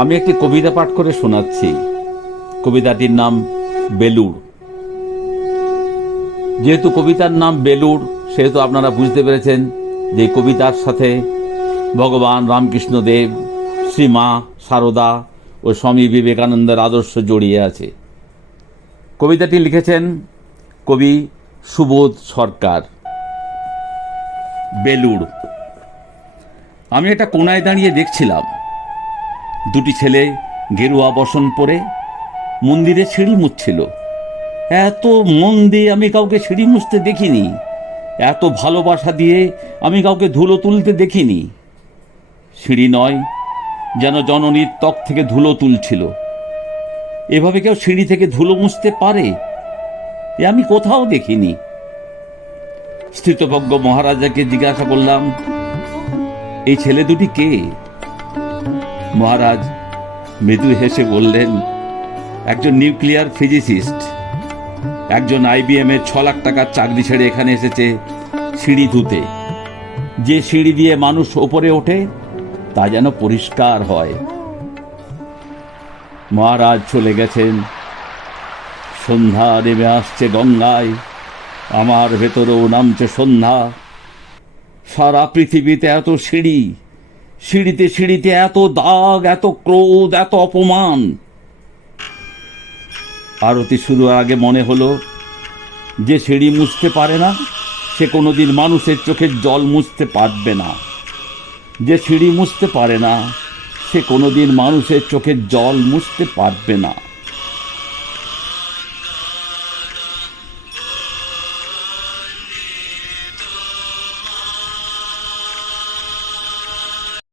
আমি একটি কবিতা পাঠ করে শোনাচ্ছি। কবিতাটির নাম বেলুড়। যেহেতু কবিতার নাম বেলুড়, সেহেতু আপনারা বুঝতে পেরেছেন যে কবিতার সাথে ভগবান রামকৃষ্ণদেব, শ্রীমা সারদা ও স্বামী বিবেকানন্দের আদর্শ জড়িয়ে আছে। কবিতাটি লিখেছেন কবি সুবোধ সরকার। বেলুড়। আমি একটা কোনায় দাঁড়িয়ে দেখছিলাম দুটি ছেলে গেরুয়া বসন পরে মন্দিরে সিঁড়ি মুছছিল। এত মন দিয়ে আমি কাউকে সিঁড়ি মুছতে দেখিনি, এত ভালোবাসা দিয়ে আমি কাউকে ধুলো তুলতে দেখিনি। সিঁড়ি নয়, যেন জননীর ত্বক থেকে ধুলো তুলছিল। এভাবে কেউ সিঁড়ি থেকে ধুলো মুছতে পারে এ আমি কোথাও দেখিনি। স্থিতপ্রজ্ঞ মহারাজাকে জিজ্ঞাসা করলাম, এই ছেলে দুটি কে? মহারাজ মৃদু হেসে বললেন, একজন নিউক্লিয়ার ফিজিসিস্ট, একজন IBM এর 6 লাখ টাকার চাকরি ছেড়ে এখানে এসেছে সিঁড়ি ধুতে। যে সিঁড়ি দিয়ে মানুষ ওপরে ওঠে তা যেন পরিষ্কার হয়। মহারাজ চলে গেছেন। সন্ধ্যা নেমে আসছে গঙ্গায়, আমার ভেতরেও নামছে সন্ধ্যা। সারা পৃথিবীতে এত সিঁড়ি, সিঁড়িতে সিঁড়িতে এত দাগ, এত ক্রোধ, এত অপমান। আরতি শুরুর আগে মনে হলো, যে সিঁড়ি মুছতে পারে না সে কোনোদিন মানুষের চোখের জল মুছতে পারবে না। যে সিঁড়ি মুছতে পারে না সে কোনোদিন মানুষের চোখের জল মুছতে পারবে না।